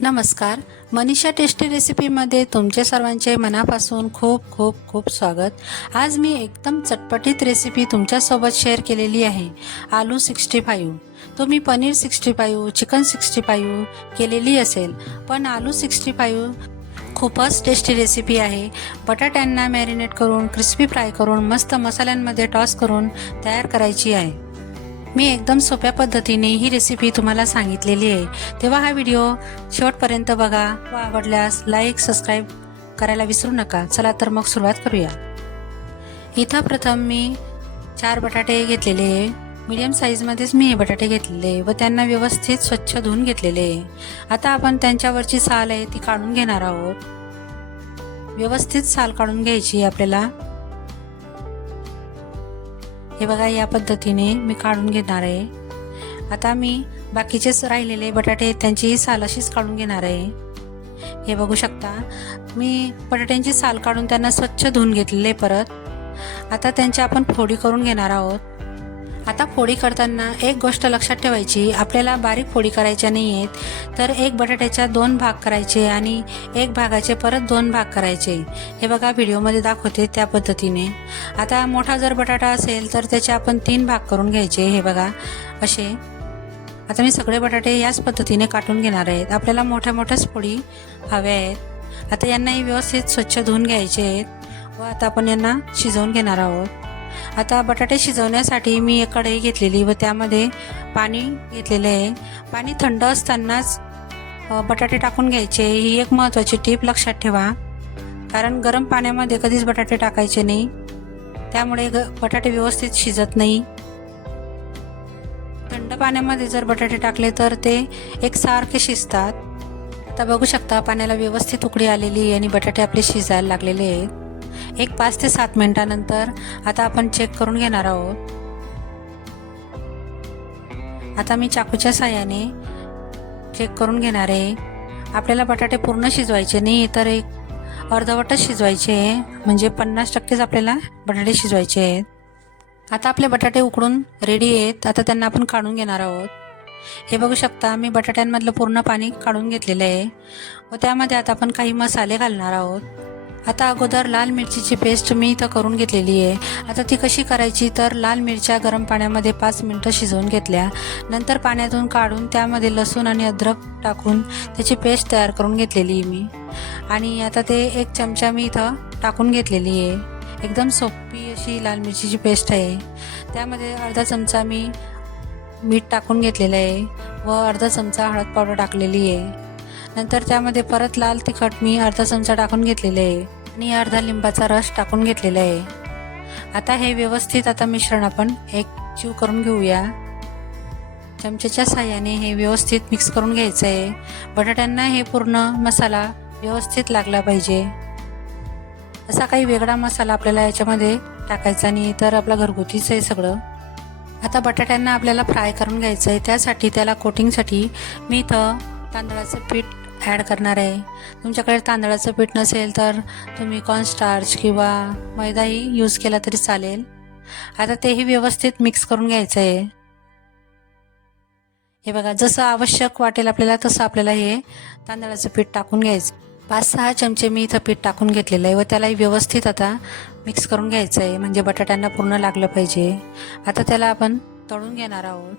नमस्कार. मनीषा टेस्टी रेसिपीमध्ये तुमचे सर्वांचे मनापासून खूप खूप खूप स्वागत. आज मी एकदम चटपटीत रेसिपी तुमच्यासोबत शेअर केलेली आहे. आलू सिक्स्टी फाईव्ह. तुम्ही paneer sixty five chicken sixty five केलेली असेल पण आलू सिक्स्टी फाईव्ह खूपच टेस्टी रेसिपी आहे. बटाट्यांना मॅरिनेट करून क्रिस्पी फ्राय करून मस्त मसाल्यांमध्ये टॉस करून तयार करायची आहे. मी एकदम सोप्या पद्धतीने ही रेसिपी तुम्हाला सांगितलेली आहे. तेव्हा हा व्हिडिओ शेवटपर्यंत बघा. व आवडल्यास लाईक सबस्क्राईब करायला विसरू नका. चला तर मग सुरुवात करूया. इथं प्रथम मी चार बटाटे घेतलेले आहे. मीडियम साईजमध्येच मी हे बटाटे घेतलेले व त्यांना व्यवस्थित स्वच्छ धुवून घेतलेले आहे. आता आपण त्यांच्यावरची साल आहे ती काढून घेणार आहोत. व्यवस्थित साल काढून घ्यायची आपल्याला. हे बघा या पद्धतीने मी काढून घेणार आहे. आता मी बाकीचेच राहिलेले बटाटे त्यांची त्यांचीही साल अशीच काढून घेणार आहे. हे बघू शकता मी बटाट्यांची साल काढून त्यांना स्वच्छ धुवून घेतलेले परत. आता त्यांची आपण फोडी करून घेणार आहोत. आता फोडी करताना एक गोष्ट लक्षात ठेवायची. आपल्याला बारीक फोडी करायच्या नाही आहेत तर एक बटाट्याच्या दोन भाग करायचे आणि एक भागाचे परत दोन भाग करायचे. हे बघा व्हिडिओमध्ये दाखवते त्या पद्धतीने. आता मोठा जर बटाटा असेल तर त्याचे आपण तीन भाग करून घ्यायचे. हे बघा असे. आता मी सगळे बटाटे याच पद्धतीने काटून घेणार आहेत. आपल्याला मोठ्या मोठ्याच फोडी हव्या आहेत. आता यांनाही व्यवस्थित स्वच्छ धुवून घ्यायचे आहेत. व आता आपण यांना शिजवून घेणार आहोत. आता बटाटे शिजवण्यासाठी मी एक कढई घेतलेली व त्यामध्ये पाणी घेतलेले आहे. पाणी थंड असतानाच बटाटे टाकून घ्यायचे. ही एक महत्त्वाची टीप लक्षात ठेवा. कारण गरम पाण्यामध्ये कधीच बटाटे टाकायचे नाही. त्यामुळे ग बटाटे व्यवस्थित शिजत नाही. थंड पाण्यामध्ये जर बटाटे टाकले तर ते एकसारखे शिजतात. आता बघू शकता पाण्याला व्यवस्थित उकडी आलेली आहे आणि बटाटे आपले शिजायला लागलेले आहेत. एक पाच ते सात मिनिटानंतर आता आपण चेक करून घेणार आहोत. आता मी चाकूच्या साह्याने चेक करून घेणार आहे. आपल्याला बटाटे पूर्ण शिजवायचे नाही तर एक अर्धवटच शिजवायचे आहे. म्हणजे पन्नास टक्केच आपल्याला बटाटे शिजवायचे आहेत. आता आपले बटाटे उकडून रेडी आहेत. आता त्यांना आपण काढून घेणार आहोत. हे बघू शकता मी बटाट्यांमधलं पूर्ण पाणी काढून घेतलेलं आहे. व त्यामध्ये आता आपण काही मसाले घालणार आहोत. आता अगोदर लाल मिरचीची पेस्ट मी इथं करून घेतलेली आहे. आता ती कशी करायची? तर लाल मिरच्या गरम पाण्यामध्ये पाच मिनटं शिजवून घेतल्या. नंतर पाण्यातून काढून त्यामध्ये लसूण आणि अद्रक टाकून त्याची पेस्ट तयार करून घेतलेली आहे मी. आणि आता ते एक चमचा मी इथं टाकून घेतलेली आहे. एकदम सोपी अशी लाल मिरचीची पेस्ट आहे. त्यामध्ये अर्धा चमचा मी मीठ टाकून घेतलेलं आहे व अर्धा चमचा हळद पावडर टाकलेली आहे. नंतर त्यामध्ये परत लाल तिखट मी अर्धा चमचा टाकून घेतलेले आहे. आणि अर्धा लिंबाचा रस टाकून घेतलेला आहे. आता हे व्यवस्थित आता मिश्रण आपण एक जीव करून घेऊया. चमच्याच्या साह्याने हे व्यवस्थित मिक्स करून घ्यायचं आहे. बटाट्यांना हे पूर्ण मसाला व्यवस्थित लागला पाहिजे. असा काही वेगळा मसाला आपल्याला याच्यामध्ये टाकायचा नाही तर आपला घरगुतीच आहे सगळं. आता बटाट्यांना आपल्याला फ्राय करून घ्यायचं आहे. त्यासाठी त्याला कोटिंगसाठी मी इथं तांदळाचं पीठ ॲड करणार आहे. तुमच्याकडे तांदळाचं पीठ नसेल तर तुम्ही कॉर्नस्टार्च किंवा मैदाही यूज केला तरी चालेल. आता तेही व्यवस्थित मिक्स करून घ्यायचं आहे हे बघा जसं आवश्यक वाटेल आपल्याला तसं आपल्याला हे तांदळाचं पीठ टाकून घ्यायचं. पाच सहा चमचे मी इथं पीठ टाकून घेतलेलं आहे व त्यालाही व्यवस्थित आता मिक्स करून घ्यायचं आहे म्हणजे बटाट्यांना पूर्ण लागलं पाहिजे. आता त्याला आपण तळून घेणार आहोत.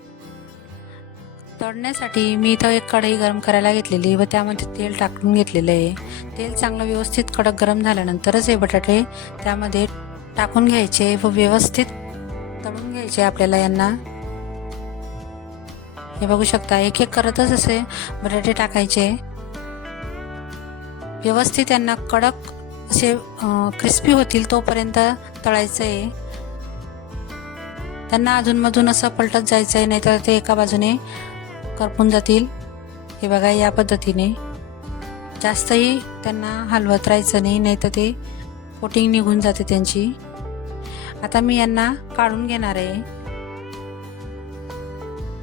तळण्यासाठी मी इथं एक कढई गरम करायला घेतलेली व त्यामध्ये तेल टाकून घेतलेलं आहे. तेल चांगलं व्यवस्थित कडक गरम झाल्यानंतरच हे बटाटे त्यामध्ये टाकून घ्यायचे व व्यवस्थित तळून घ्यायचे आपल्याला यांना. हे बघू शकता एक एक करतच असे बटाटे टाकायचे. व्यवस्थित त्यांना कडक असे क्रिस्पी होतील तोपर्यंत तळायचं आहे त्यांना अधूनमधून असं पलटत जायचं आहे नाहीतर ते एका बाजूने करपून जातील. हे बघा या पद्धतीने. जास्तही त्यांना हलवत राहायचं नाही तर ते कोटिंग निघून जाते त्यांची. आता मी यांना काढून घेणार आहे.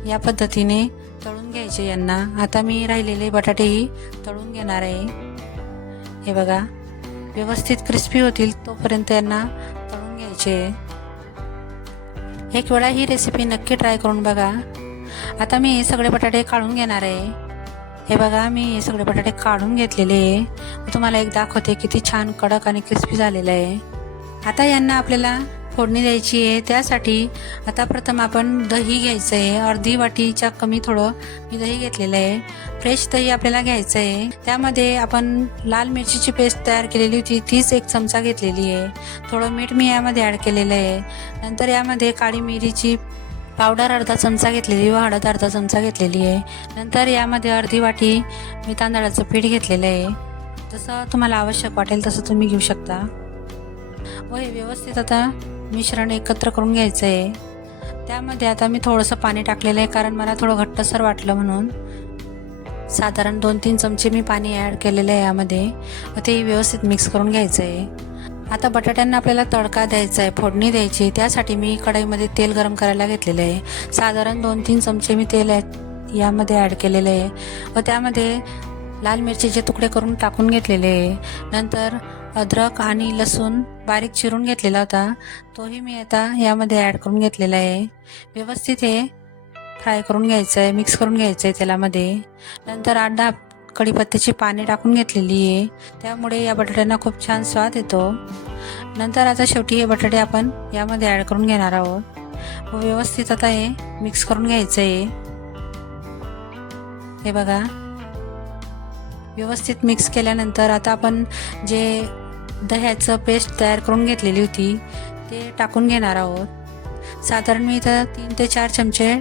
या पद्धतीने तळून घ्यायचे यांना. आता मी राहिलेले बटाटेही तळून घेणार आहे. हे बघा व्यवस्थित क्रिस्पी होतील तोपर्यंत यांना तळून घ्यायचे. एक वेळा ही रेसिपी नक्की ट्राय करून बघा. आता मी सगळे बटाटे काढून घेणार आहे. हे बघा मी सगळे बटाटे काढून घेतलेले आहे. तुम्हाला एक दाखवते किती छान कडक आणि क्रिस्पी झालेलं आहे. आता यांना आपल्याला फोडणी द्यायची आहे. त्यासाठी आता प्रथम आपण दही घ्यायचं आहे. अर्धी वाटीच्या कमी थोडं मी दही घेतलेलं आहे. फ्रेश दही आपल्याला घ्यायचं आहे. त्यामध्ये आपण लाल मिरचीची पेस्ट तयार केलेली होती. तीच एक चमचा घेतलेली आहे. थोडं मीठ मी यामध्ये ॲड केलेलं आहे. नंतर यामध्ये काळी मिरीची पावडर अर्धा चमचा घेतलेली व हळद अर्धा चमचा घेतलेली आहे. नंतर यामध्ये अर्धी वाटी मी तांदळाचं पीठ घेतलेलं आहे. जसं तुम्हाला आवश्यक वाटेल तसं तुम्ही घेऊ शकता. व हे व्यवस्थित आता मिश्रण एकत्र करून घ्यायचं आहे. त्यामध्ये आता मी थोडंसं पाणी टाकलेलं आहे कारण मला थोडं घट्टसर वाटलं म्हणून. साधारण दोन तीन चमचे मी पाणी ॲड केलेलं आहे यामध्ये. व ते व्यवस्थित मिक्स करून घ्यायचं आहे. आता बटाट्यांना आपल्याला तडका द्यायचा आहे फोडणी द्यायची त्यासाठी मी कढईमध्ये तेल गरम करायला घेतलेलं आहे. साधारण दोन तीन चमचे मी तेल यात- यामध्ये ॲड केलेलं आहे. व त्यामध्ये लाल मिरचीचे तुकडे करून टाकून घेतलेले आहे. नंतर अद्रक आणि लसूण बारीक चिरून घेतलेला होता. तोही मी आता यामध्ये ॲड करून घेतलेला आहे. व्यवस्थित हे फ्राय करून घ्यायचं आहे मिक्स करून घ्यायचं आहे तेलामध्ये. नंतर आठ दहा कढीपत्त्याची पाने टाकून घेतलेली आहे. त्यामुळे या बटाट्यांना खूप छान स्वाद येतो. नंतर आता शेवटी हे बटाटे आपण यामध्ये ॲड करून घेणार आहोत. व व्यवस्थित आता हे मिक्स करून घ्यायचं आहे हे बघा. व्यवस्थित मिक्स केल्यानंतर आता आपण जे दह्याचं पेस्ट तयार करून घेतलेली होती ते टाकून घेणार आहोत. साधारण मी इथं तीन ते चार चमचे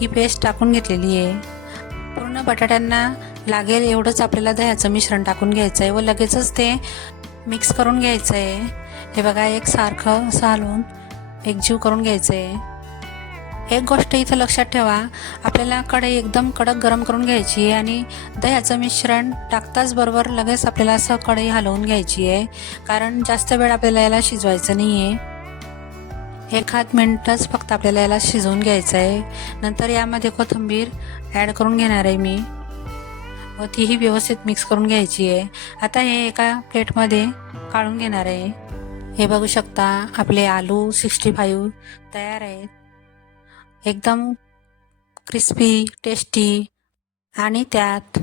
ही पेस्ट टाकून घेतलेली आहे. पूर्ण बटाट्यांना लागेल एवढंच आपल्याला दह्याचं मिश्रण टाकून घ्यायचं आहे व लगेचच ते मिक्स करून घ्यायचं आहे हे बघा एक सारखं असं एकजीव करून घ्यायचं आहे एक गोष्ट इथं लक्षात ठेवा आपल्याला कढई एकदम कडक गरम करून घ्यायची आहे आणि दह्याचं मिश्रण टाकताच बरोबर लगेच आपल्याला असं कढई हलवून घ्यायची आहे. कारण जास्त वेळ आपल्याला याला शिजवायचं नाही आहे एखाद मिनटच फक्त आपल्याला याला शिजवून घ्यायचं आहे नंतर यामध्ये कोथिंबीर ॲड करून घेणार आहे मी. व तीही व्यवस्थित मिक्स करून घ्यायची आहे. आता हे एका प्लेटमध्ये काढून घेणार आहे. हे बघू शकता आपले आलू सिक्स्टी फाईव्ह तयार आहेत. एकदम क्रिस्पी टेस्टी आणि त्यात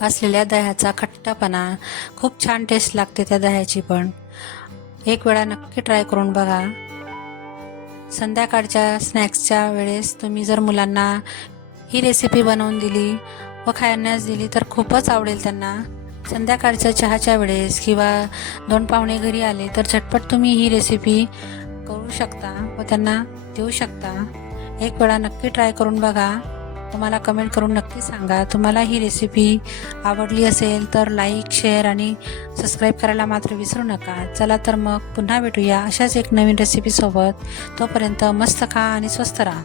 असलेल्या दह्याचा खट्टापणा. खूप छान टेस्ट लागते त्या दह्याची पण. एक वेळा नक्की ट्राय करून बघा. संध्याकाळच्या स्नॅक्सच्या वेळेस तुम्ही जर मुलांना ही रेसिपी बनवून दिली व खाण्यास दिली तर खूपच आवडेल त्यांना. संध्याकाळच्या चहाच्या वेळेस किंवा दोन पाहुणे घरी आले तर झटपट तुम्ही ही रेसिपी करू शकता व त्यांना देऊ शकता. एक वेळा नक्की ट्राय करून बघा. तुम्हाला कमेंट करून नक्की सांगा. तुम्हाला ही रेसिपी आवडली असेल तर लाईक शेअर आणि सबस्क्राईब करायला मात्र विसरू नका. चला तर मग पुन्हा भेटूया अशाच एक नवीन रेसिपीसोबत तोपर्यंत मस्त खा आणि स्वस्त राहा.